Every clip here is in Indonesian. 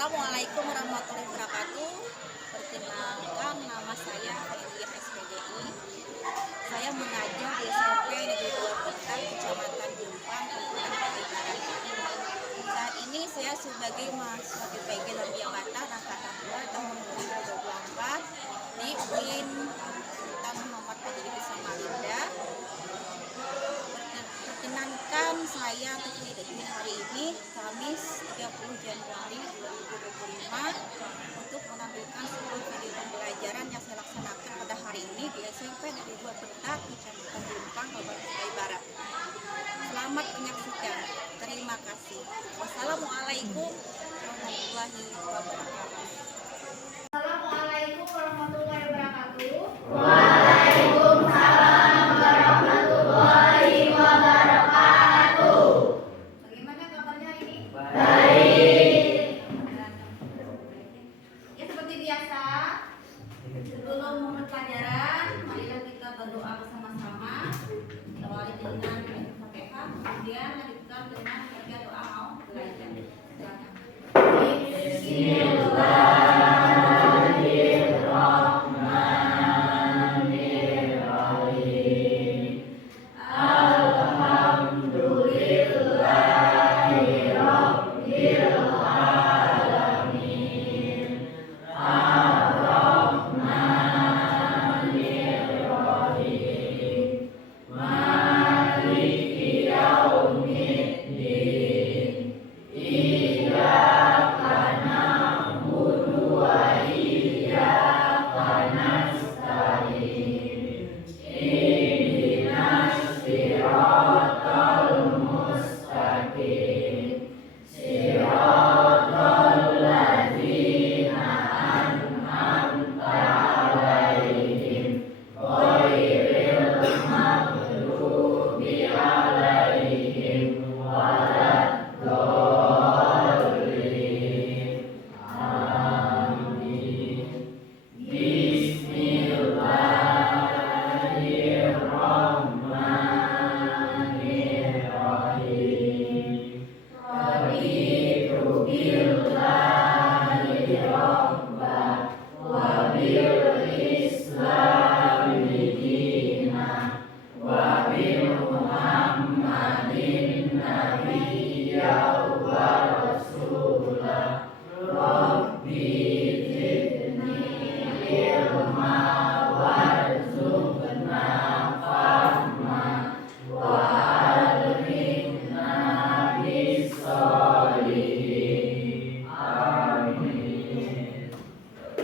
Assalamualaikum warahmatullahi wabarakatuh. Perkenalkan, nama saya Felia SPDI. Saya mengajar di SMP Negeri 2 Bintan, Kecamatan Jombang, Kabupaten Barat. Saat ini saya sebagai mahasiswa PPG Lambia Bata angkatan 2 tahun 2024 di UIN Sultan Muhammad Fajri Samarinda. Perkenankan saya di hari ini Kamis 30 Januari 2025 untuk menampilkan sebuah video pembelajaran yang saya laksanakan pada hari ini di SMP Negeri 2 Bintan, Kecamatan Jombang, Kabupaten Barat. Selamat menyaksikan. Terima kasih. Wassalamualaikum warahmatullahi wabarakatuh. Assalamualaikum warahmatullahi wabarakatuh. Waalaikumsalam warahmatullahi wabarakatuh. Bagaimana kabarnya hari ini? Baik. Ya, seperti biasa, sebelum memulai pelajaran, marilah kita berdoa bersama-sama. Kita awali dengan Al-Fatihah, kemudian lanjutkan dengan baca doa mau belajar. Silakan.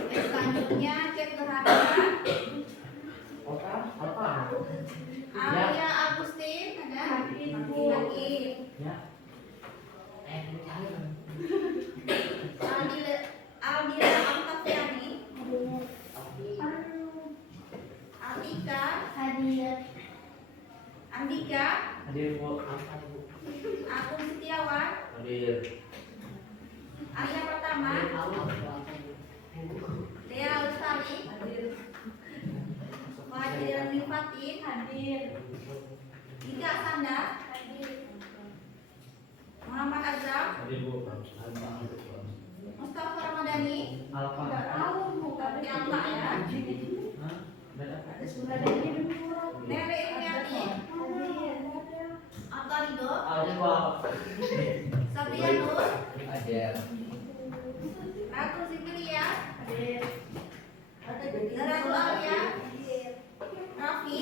Selanjutnya cek kehadiran Alia Agustin, ada hadir. Aldira Amtafiani, Aldika Andika, Agung Setiawan, Arya Pratama, Dea Lestari, Muhajirin Mifatin, hadir. Ika Sanda, hadir. Muhammad Azam, Mustafa Ramadhani, tidak tahu bukan yang tak ya. Nere Iriani, Antarido, Sabria Nur, Ratu Sibilia, Zara Alia, Raffi,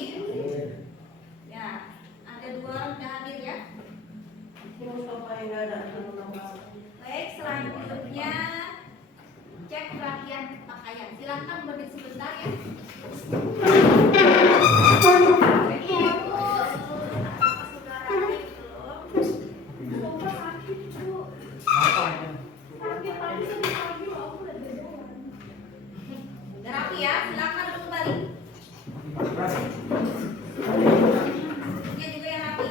ya, ada dua orang sudah hadir ya. Baik, selanjutnya cek rangkaian pakaian. Silahkan berdiri sebentar ya. Rapi ya, silakan duduk kembali. Ini juga yang rapi.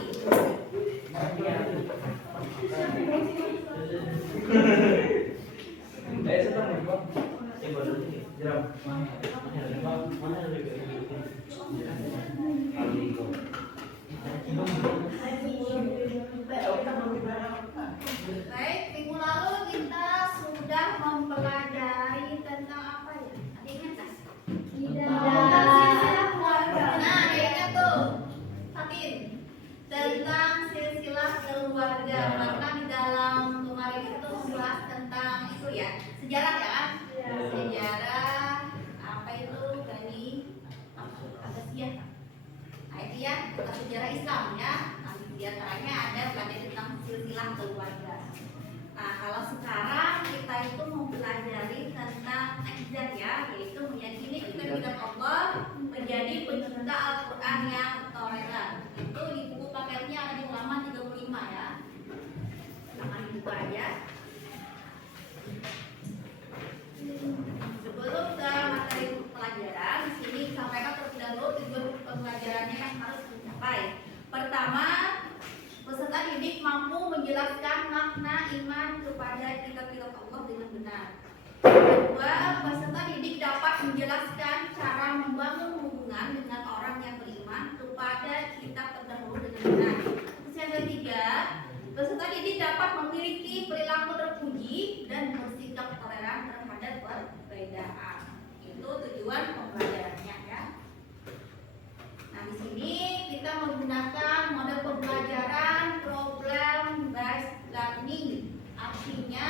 Baik, minggu lalu kita sudah itu aja. Sebelum ke materi pelajaran, di sini sampaikan terlebih dahulu tujuan pembelajarannya yang harus dicapai. Pertama, peserta didik mampu menjelaskan makna iman kepada kitab-kitab Allah dengan benar. Kedua, peserta didik dapat menjelaskan cara membangun hubungan dengan orang yang beriman kepada kitab terdahulu dengan benar. Terus yang ketiga, peserta didik dapat memiliki perilaku terpuji dan bersikap toleran terhadap perbedaan. Itu tujuan pembelajarannya ya. Nah, di sini kita menggunakan model pembelajaran problem based learning. Artinya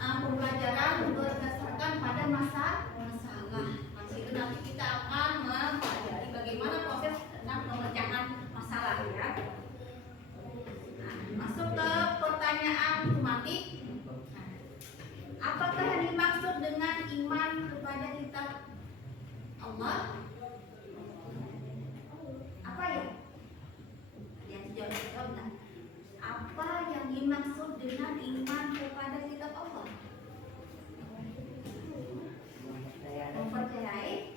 pembelajaran berdasarkan pada masalah. Nah, situ nanti kita akan mempelajari bagaimana proses tentang pemecahan masalah ya. Nah, masuk ke pertanyaan tematik. Nah, apakah yang dimaksud dengan iman kepada kitab Allah? Apa ya? Yang jawab nah. Apa yang dimaksud dengan iman kepada kitab Allah? Mempercayai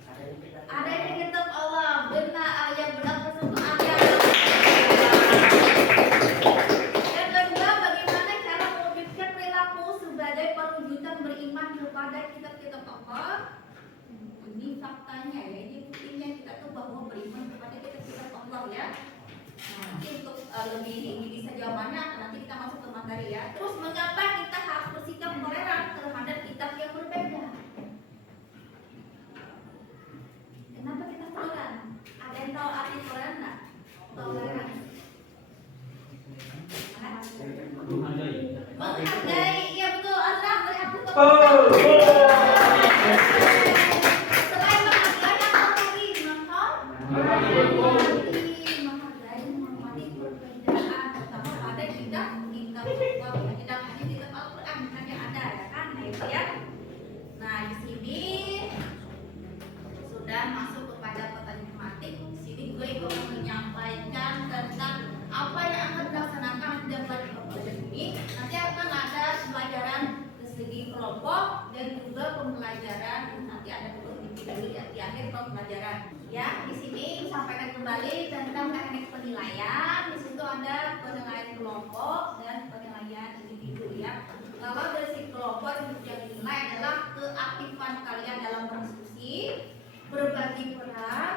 adanya kitab Allah, benar yang benar tersebut ada. Yang kedua, bagaimana cara mewujudkan perilaku sebagai perwujudan beriman kepada kitab-kitab Allah? Ini faktanya ya, ini buktinya kita tuh bahwa beriman kepada kitab-kitab Allah ya. Nah, nanti untuk lebih bisa jawabannya nanti kita masuk ke materi ya. Terus mengapa kita harus bersikap toleran terhadap kitab yang berbeda? Kenapa kita toleran? Ada yang tahu arti toleran nggak? Toleran. Menghargai, iya betul. Azra, dari aku tuh. Selain menghargai apa lagi? Menghargai, menghormati perbedaan, terutama pada kitab Allah. Tidak hanya kitab Al-Quran, bukan yang ada ya kan? Nah itu ya. Nah di sini sudah masuk kepada pertanyaan tematik. Di sini gue juga menyampaikan tentang apa yang akan dilaksanakan dalam pembelajaran ini. Nanti akan ada pembelajaran dari segi kelompok dan juga pembelajaran nanti ada individu di akhir pembelajaran. Ya, di sini disampaikan kembali tentang teknik penilaian. Di situ ada penilaian kelompok dan penilaian individu ya. Kalau dari segi kelompok yang dinilai adalah keaktifan kalian dalam berdiskusi, berbagi peran,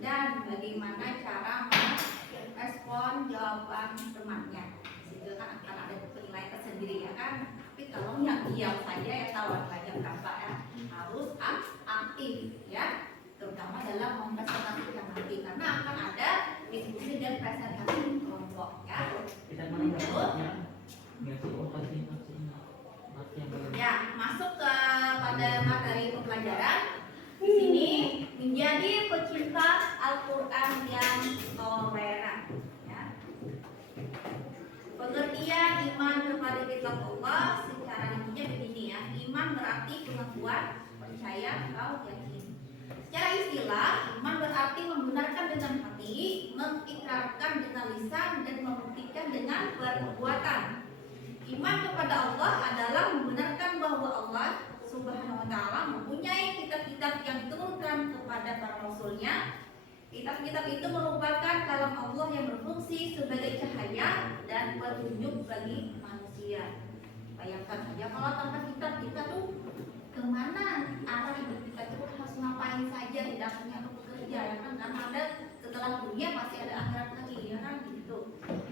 dan bagaimana cara merespon jawaban temannya. Situ kan akan ada penilaian tersendiri ya kan. Tapi kalau yang diam saja ya tahu saja berapa ya, harus aktif ya, terutama dalam mempresentasikan nanti karena akan ada diskusi dan presentasi kelompok ya. Ya, masuk ke pada materi pembelajaran. Di sini menjadi pecinta Al-Quran yang toleran. Ya. Pengertian iman kepada kitab Allah secara intinya begini ya. Iman berarti pengakuan, percaya atau yakin. Secara istilah, iman berarti membenarkan dengan hati, mengikrarkan dengan lisan, dan membuktikan dengan perbuatan. Iman kepada Allah adalah membenarkan bahwa Allah Subhanahu wa ta'ala mempunyai kitab-kitab yang diturunkan kepada para rasulnya. Kitab-kitab itu merupakan kalam Allah yang berfungsi sebagai cahaya dan petunjuk bagi manusia. Bayangkan saja kalau tanpa kitab kita tuh kemana arah hidup kita tuh harus ngapain saja, tidak punya bekerja ya kan, karena ada setelah dunia pasti ada akhirat lagi ya kan gitu.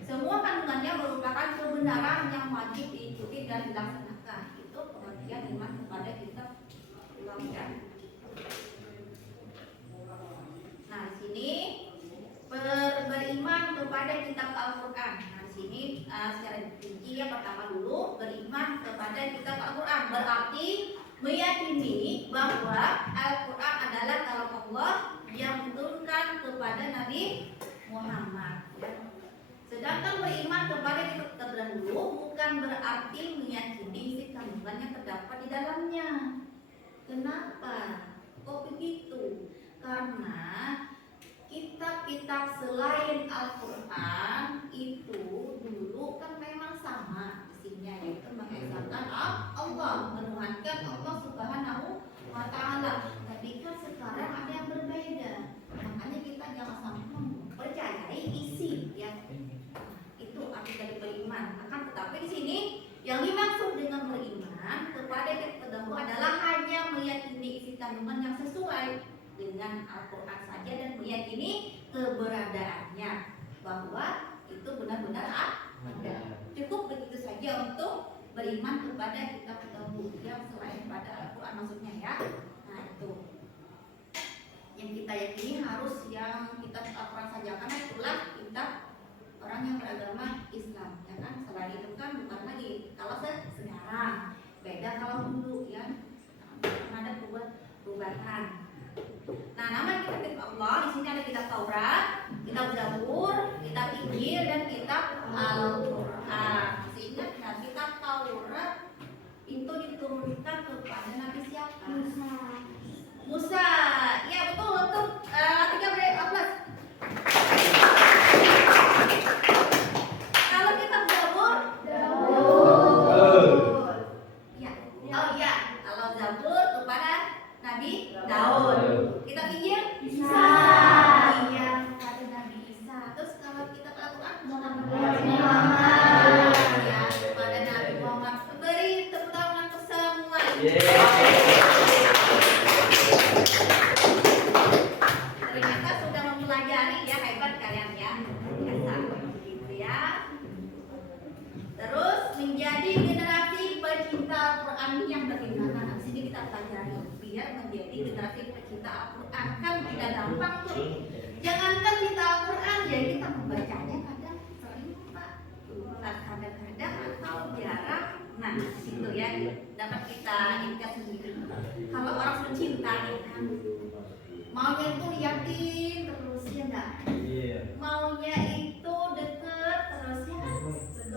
Semua kandungannya merupakan kebenaran yang wajib diikuti dan dilaksanakan. Itu pengertian iman kepada kitab Allah. Nah, di sini beriman kepada kitab Al-Quran. Nah, di sini secara rinci ya, pertama dulu beriman kepada kitab Al-Quran berarti meyakini bahwa Al-Quran adalah kalam Allah yang diturunkan kepada Nabi Muhammad. Ya. Sedangkan beriman kepada kitab terdahulu bukan berarti meyakini isi kandungan yang terdapat di dalamnya. Kenapa? Kok begitu? Karena kitab-kitab selain Al-Quran itu dulu kan memang sama isinya artinya, yaitu mengesahkan Allah, menuhankan Allah Subhanahu wa Ta'ala. Tapi kan sekarang ada yang berbeda, makanya kita jangan sampai mempercayai isi ya. Itu arti dari beriman. Akan tetapi di sini yang dimaksud dengan beriman kepada yang terdahulu adalah hanya meyakini isi kandungan yang sesuai dengan Al-Quran saja dan meyakini keberadaannya, bahwa itu benar-benar ada. Cukup begitu saja untuk beriman kepada kitab terdahulu yang selain pada Al-Quran maksudnya ya. Nah itu yang kita yakini harus yang kitab Al-Quran saja, karena itulah kitab orang yang beragama Islam ya kan. Selain itu kan bukan lagi. Kalau sekarang beda kalau dulu ya, ada perubahan. Nah, nama kitab Allah di sini ada kitab Taurat, kitab Zabur, kitab Injil dan kitab Al-Qur'an. Masih ingat nggak kitab Taurat itu diturunkan kepada Nabi siapa? Musa. Ya betul untuk 13. Kalau kitab Zabur, ya. Oh iya, kalau Zabur kepada Nabi Daud. Kitab Injil Isa. Iya, kepada Nabi Isa. Terus kalau kitab Al-Qur'an ya, kepada Nabi Muhammad. Beri tepuk tangan untuk semua. Ternyata sudah mempelajari ya, hebat kalian ya. Biasa gitu ya. Terus menjadi generasi pecinta Al-Quran yang bagaimana? Nah, sini kita pelajari biar menjadi generasi pecinta Al-Quran. Kan tidak gampang tuh. Jangankan cinta Al-Quran, ya kita membacanya kadang sering lupa, kadang-kadang atau jarang. Nah, situ ya dapat kita ingat sendiri. Kalau orang sudah cinta ya kan, maunya itu liatin terus ya enggak? Maunya itu deket terus ya kan?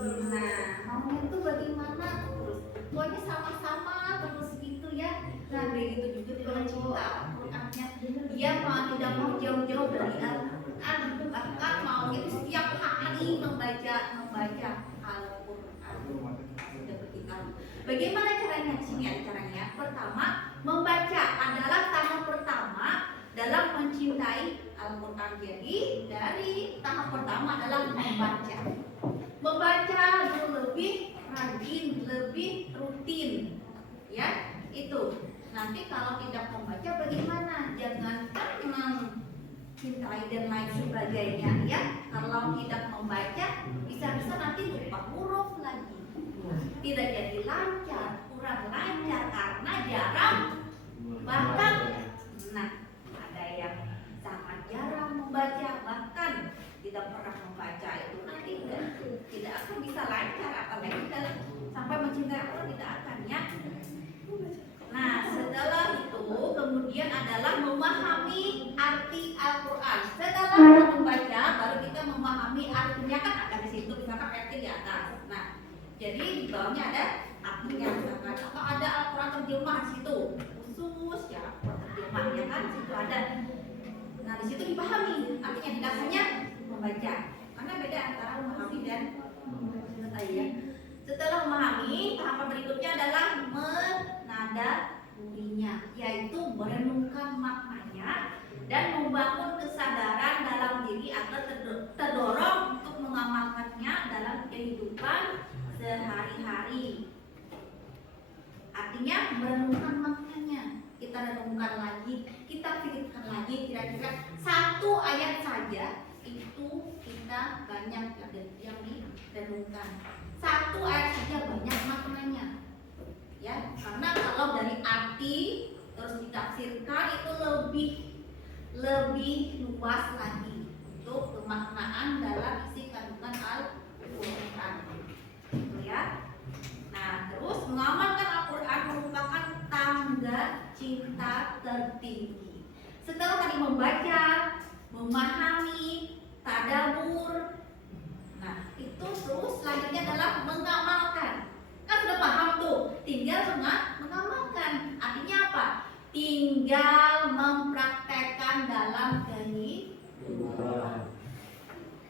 Nah, maunya itu bagaimana terus? Pokoknya sama-sama terus gitu ya. Nah, begitu juga dengan cinta Al-Qur'annya. Dia mau tidak mau jauh-jauh dari Al-Qur'an, bahkan mau itu setiap hari membaca Al-Qur'an. Sudah bertingkah. Bagaimana caranya? Di sini ada caranya. Pertama, membaca adalah tahap pertama dalam mencintai Al-Qur'an. Jadi dari tahap pertama adalah membaca. Membaca lebih rajin, lebih rutin, ya itu. Nanti kalau tidak membaca bagaimana? Jangankan mencintai dan lain sebagainya, ya. Kalau tidak membaca, bisa-bisa nanti lupa huruf lagi. Tidak jadi lancar, kurang lancar karena jarang. Bahkan, nah ada yang sangat jarang membaca, bahkan tidak pernah membaca, itu nanti tidak akan bisa lancar, apalagi sampai mencintai Allah tidak akan ya. Nah setelah itu kemudian adalah memahami arti Al-Quran. Setelah membaca baru kita memahami artinya, kan ada di situ misalkan arti di atas. Nah jadi di bawahnya ada artinya misalkan, atau ada Al-Quran terjemah di situ khusus ya, Al-Quran terjemah ya kan, di situ ada. Nah di situ dipahami artinya, tidak hanya membaca, karena beda antara memahami dan membaca ya. Setelah memahami, tahapan berikutnya adalah menadaburinya, yaitu merenungkan maknanya dan membangun kesadaran dalam diri agar terdorong untuk mengamalkannya dalam kehidupan sehari-hari. Artinya merenungkan maknanya, kita renungkan lagi, kita pikirkan lagi, kira-kira satu ayat saja itu kita banyak yang direnungkan. Satu ayat saja banyak maknanya, ya. Karena kalau dari arti terus ditafsirkan itu lebih luas lagi untuk pemaknaan dalam isi kandungan Al-Quran, gitu ya. Nah, terus mengamalkan Al-Quran merupakan tangga cinta tertinggi. Setelah tadi membaca, memahami, tadabur, nah itu terus selanjutnya adalah mengamalkan. Kan sudah paham tuh, tinggal mengamalkan. Artinya apa? Tinggal mempraktekkan dalam kehidupan.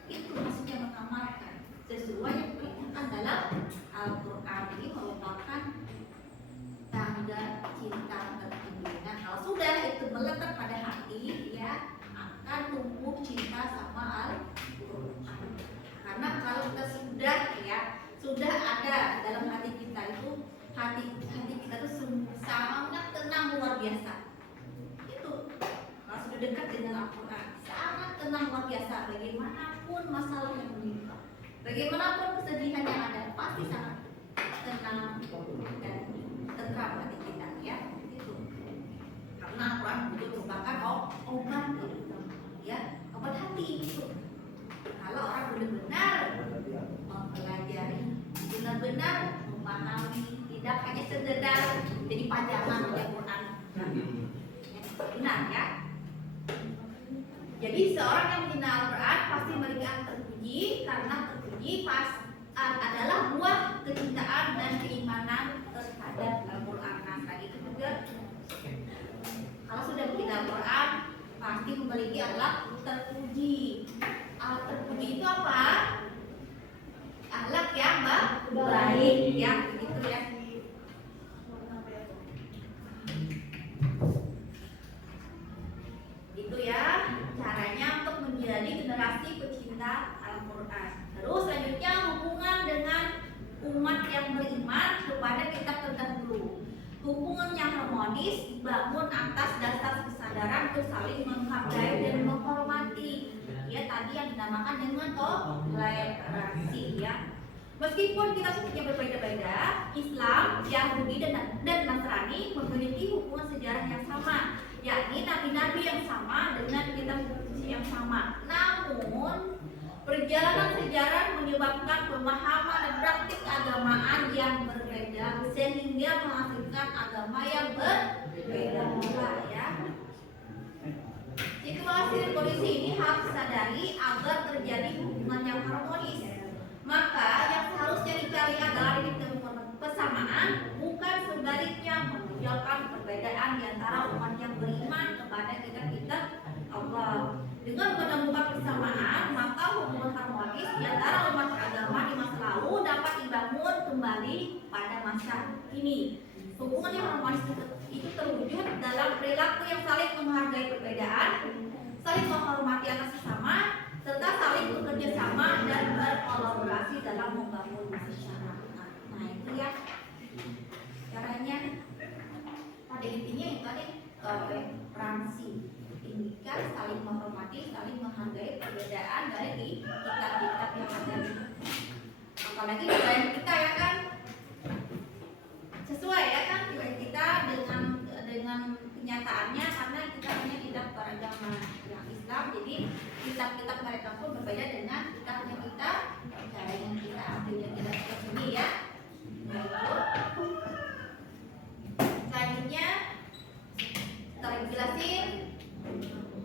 Itu maksudnya mengamalkan sesuai yang diperintahkan dalam Al-Quran. hati kita tuh sangat tenang luar biasa. Itu kalau sudah dekat dengan Al-Quran, sangat tenang luar biasa. Bagaimanapun masalah yang menimpa, bagaimanapun kesedihan yang ada, pasti sangat tenang dan tentram hati kita, ya. Itu karena Al-Quran itu merupakan obat, ya, obat hati itu. Kalau orang benar-benar mempelajari, benar-benar memahami, tidak hanya sekedar jadi pajangan Al-Quran, benar, ya. Jadi seorang yang mengenal Al-Quran pasti memiliki terpuji, karena terpuji adalah buah kecintaan dan keimanan terhadap Al-Quran. Nah, tadi itu juga kalau sudah mengenal Al-Quran pasti memiliki akhlak terpuji. Terpuji itu apa? Akhlak yang baik, ya, gitu ya. Itu ya caranya untuk menjadi generasi pecinta Al-Quran. Terus selanjutnya hubungan dengan umat yang beriman kepada kitab terdahulu. Hubungan yang harmonis dibangun atas dasar kesadaran untuk saling menghargai dan menghormati. Ya, tadi yang dinamakan dengan toleransi, ya. Meskipun kita sukunya berbeda-beda, Islam, Yahudi dan Nasrani memiliki hubungan sejarah yang sama, yakni nabi-nabi yang sama dengan kitab suci yang sama. Namun perjalanan sejarah menyebabkan pemahaman dan praktik agamaan yang berbeda sehingga menghasilkan agama yang berbeda pula, ya. Situasi dan kondisi ini harus disadari agar terjadi hubungan yang harmonis. Maka yang seharusnya dicari adalah persamaan, bukan sebaliknya menunjukkan perbedaan di antara umat yang beriman kepada kitab-kitab Allah. Dengan menemukan persamaan, maka hubungan harmonis di antara umat beragama di masa lalu dapat dibangun kembali pada masa ini. Hubungan yang harmonis itu terwujud dalam perilaku yang saling menghargai perbedaan, saling menghormati atas sesama, serta saling bekerja sama dan berkolaborasi dalam membangun masyarakat. Nah, itu ya caranya. Pada intinya itu tadi toleransi, indikan saling menghormati, saling menghargai perbedaan dari kitab-kitab yang ada. Apalagi budaya kita, ya kan, sesuai, ya kan, budaya kita dengan kenyataannya, karena kita punya kitab beragama yang Islam, jadi kitab-kitab mereka pun berbeda dengan kitabnya kita, caranya kita ambilnya tidak seperti ini, ya. Selanjutnya kita jelasin,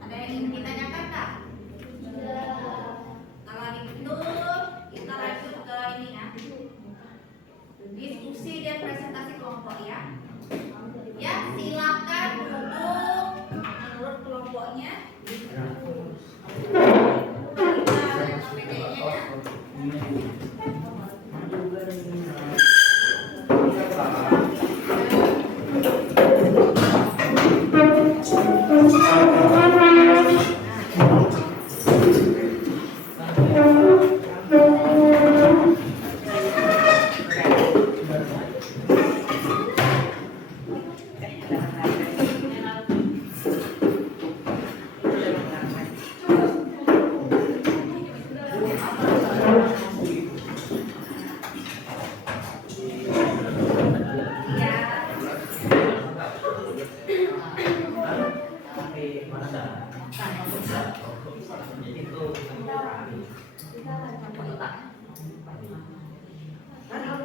ada yang ingin ditanyakan tak? Kalau gitu kita lanjut ke ini, ya, diskusi dan presentasi kelompok, ya. Ya, silakan duduk menurut kelompoknya.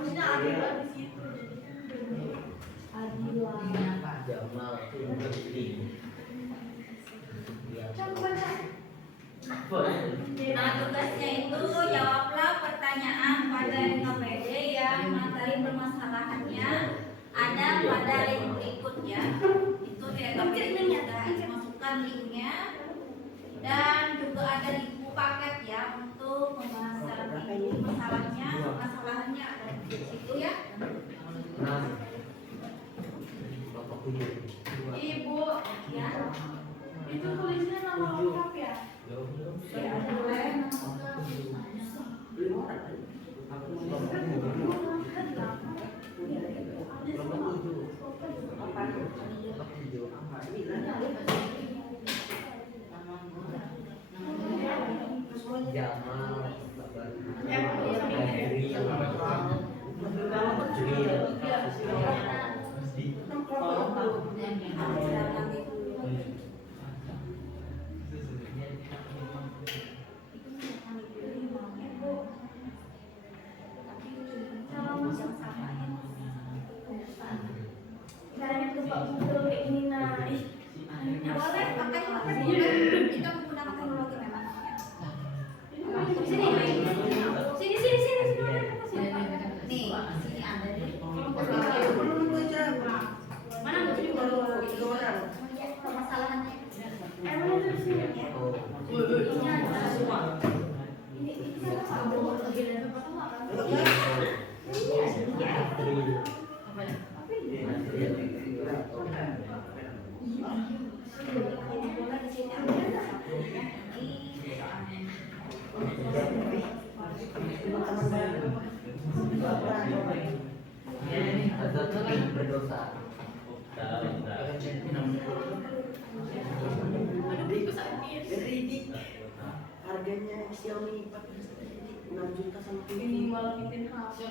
Kita lihat PPT-nya, ya. Nah, tugasnya itu jawablah pertanyaan pada KPD yang materi permasalahannya ada pada link berikut, ya. Itu di KPD-nya ada masukkan linknya, dan juga ada di buku paket, ya, untuk pembahasan ini. Masalahannya ada di situ, ya. Ibu, ya. Itu tulisnya nama lengkap, ya. Ya, boleh. Caranya tuh Pak Google kayak gini nah. Boleh pakai boleh. Kita menggunakan teknologi memang. Sini, sini, sini, sini, sini. Nih, sini ada nih. Mana baju baru itu orang? Permasalahannya. Emang itu sih ya. Ini ada semua. Ini siapa Pak Google lagi dan harganya Xiaomi 6 juta sama minimal bikin hasil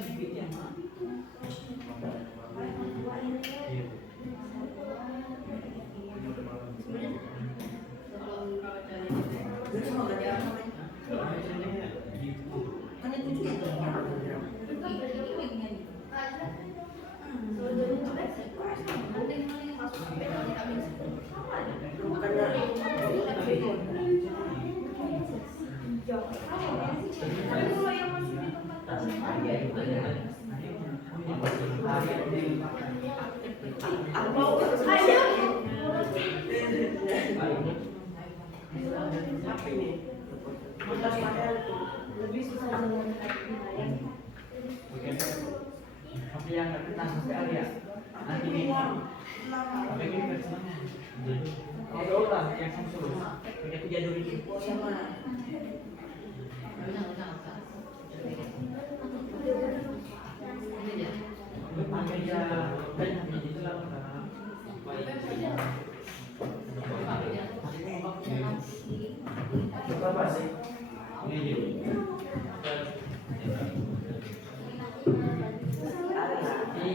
Terus mau ganti apa namanya? Kan itu juga lebih susah dengan Tapi yang nggak kena sekali ya. Nanti ini. Tapi ini versinya. Kalau ulang yang Samsung. Punya aku jadul ini. sama Lu pakai ya banyak gitu lah. Apa sih? Ini. Ini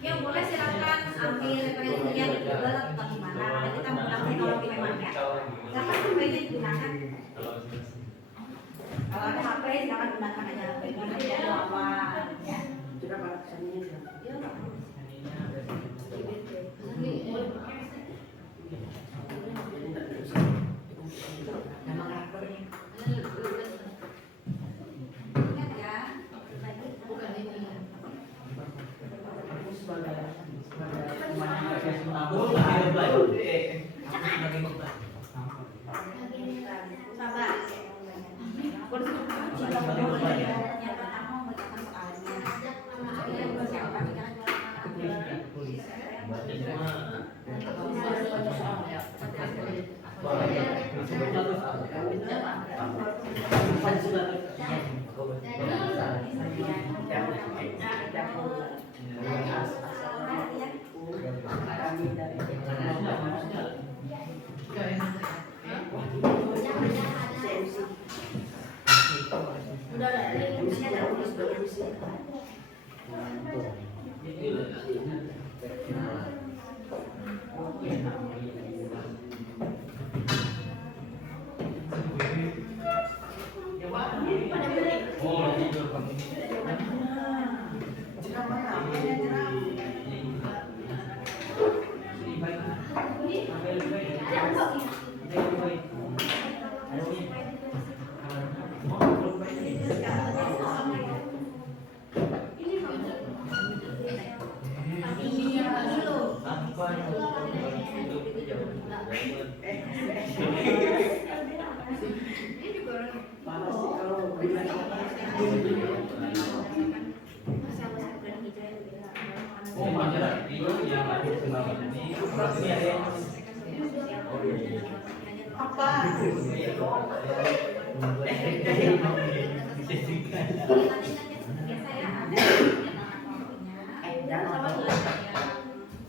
Ya boleh silakan ambil referensinya di Google atau gimana. Nanti kita menggunakan teknologi memang ya. Silakan HP-nya digunakan. Kalau ada HP silakan gunakan aja HP-nya. Nanti ada apa? Ya. sudah Pak saninya sudah. Ya, Pak. Ingat ya. Sabar. Yang pertama membacakan soalnya. Yang persiapan Oh, Panas sih kalau bilang Oh, masalah itu yang ada semalam ini berarti ada yang apa?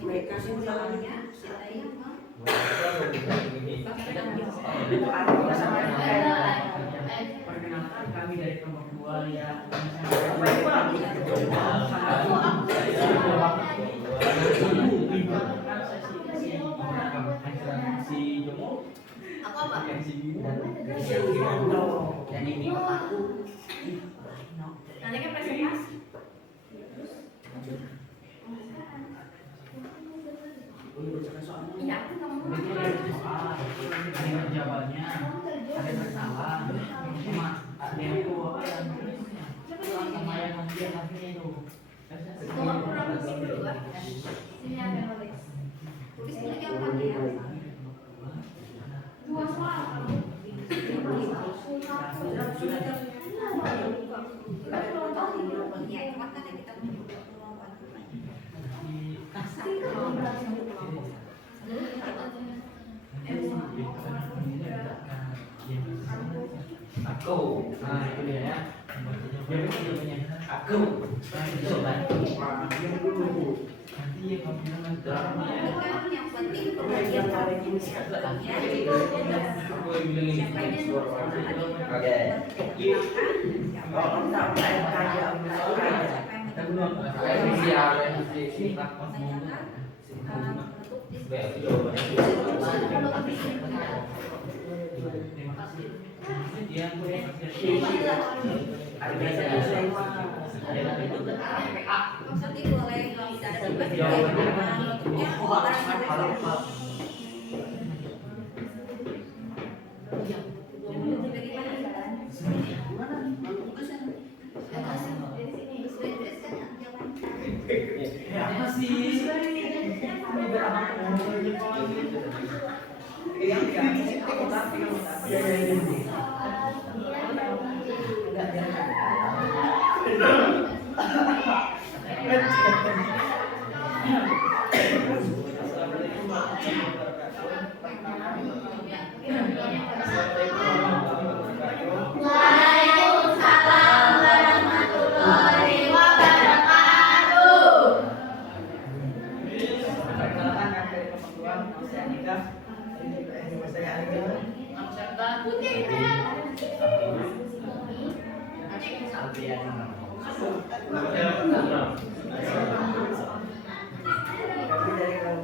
Mereka sih bilangnya perkenalkan kami dari kelompok 2 ya. Si Jomo, Aku apa? si Bimu, dan ini aku Nanti kan presentasi. Iya, aku kamu. ada jawabannya, ada bersalah, cuma ada yang tua sama yang dia akhirnya itu. Kalau aku kurang musik dulu kan. Sini ada nulis. Tulis ini gampang ya. Dua soal. Iya, cuma kan kita Aku, nah itu dia ya. Dia jawabannya aku. Nah itu jawaban. Nanti ya kamu bilang kan yang penting kebahagiaan kamu. aku bilang ini suara Oke. kalau tak saya kaya kita belum terima kasih. Dia Maksudnya boleh tidak ada tugas bentuknya orang apa sih? Kami dari Kabupaten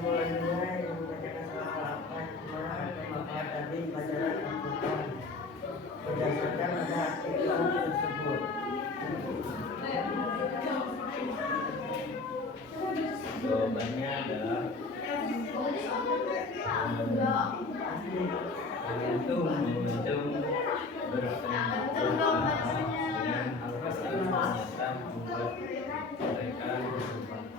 Dunia yang membacakan salah apa tadi pelajaran komputer berdasarkan pada artikel tersebut. Jawabannya adalah momentum dengan apa ternyata membuat mereka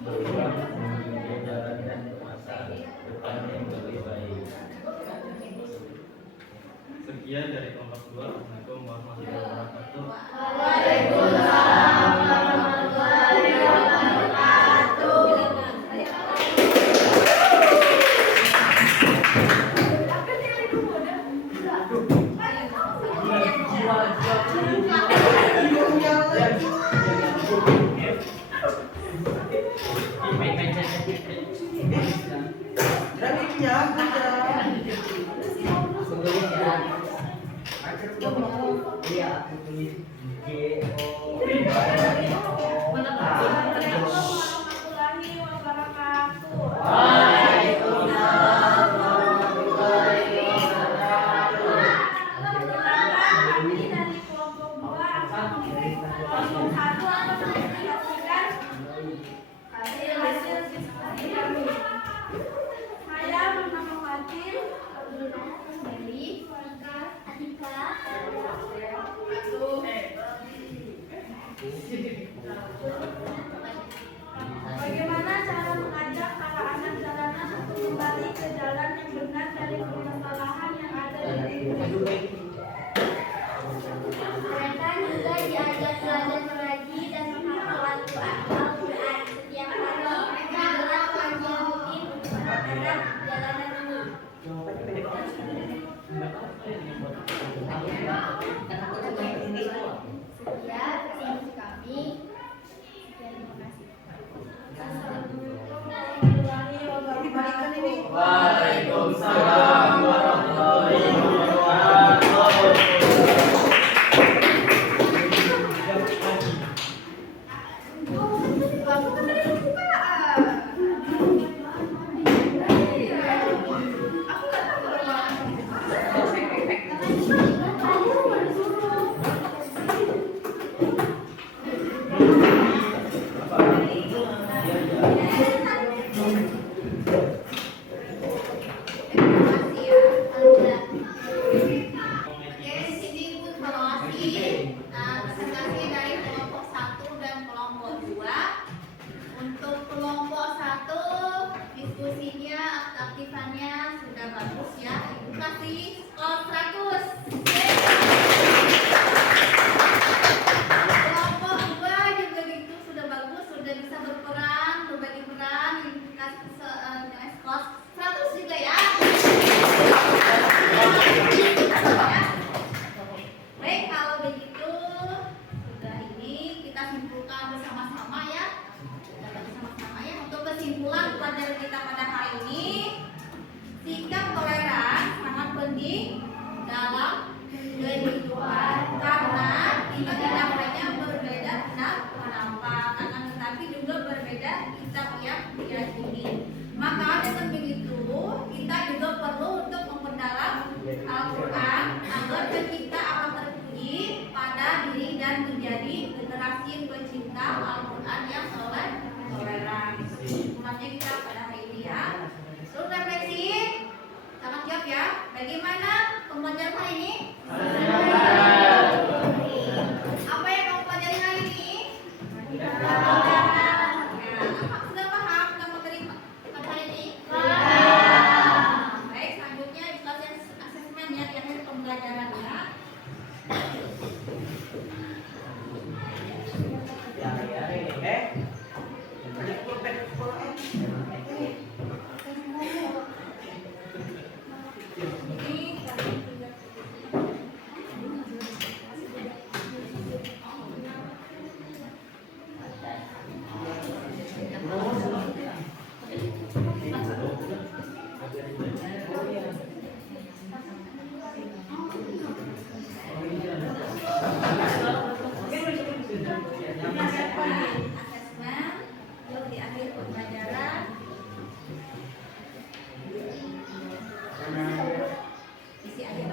berubah menuju jalan dan masa depan yang lebih baik. Sekian dari kelompok 2. Assalamualaikum warahmatullahi wabarakatuh. Berani punya aku Iya, aku tulis G O presentasi dari kelompok 1 dan kelompok 2. Untuk kelompok 1 diskusinya, aktifannya sudah bagus ya. Ibu kasih skor 100. Kelompok 2 juga gitu sudah bagus, sudah bisa berperan, berbagi peran. Ibu kasih skor 100 juga ya. Baik, kalau begitu sudah ini kita simpulkan bersama-sama ya. Kita bersama-sama ya. Untuk kesimpulan pelajaran kita pada hari ini, sikap toleran sangat penting dalam kehidupan karena kita tidak hanya berbeda pendapat, akan tetapi juga berbeda kitab yang diyakini. Maka dengan begitu kita juga perlu untuk memperdalam Al-Quran agar tercipta akhlak terpuji pada diri dan menjadi generasi pencinta Al-Quran yang toleran. Kesimpulannya kita pada hari ini ya. Terus refleksi, sangat siap ya. Bagaimana pembelajaran hari ini? Apa yang kamu pelajari hari ini? Sudah paham tentang materi hari ini? Baik, selanjutnya dikasih asesmen ya di akhir pembelajarannya. Asesmen yuk di akhir pembelajaran. Isi akhir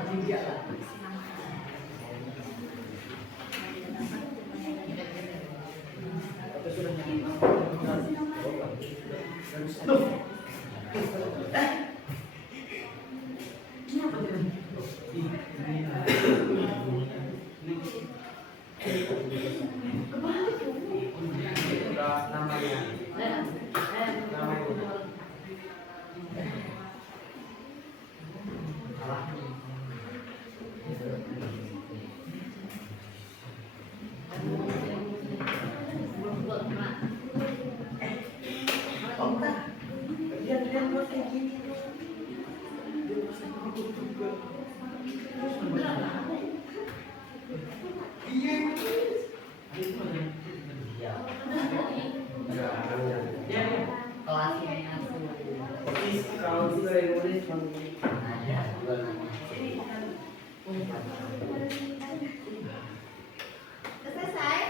selesai?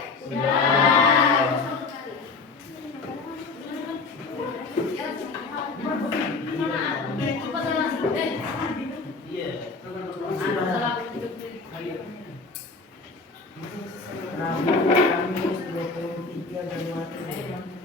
Rabu, Kamis, 23 Januari.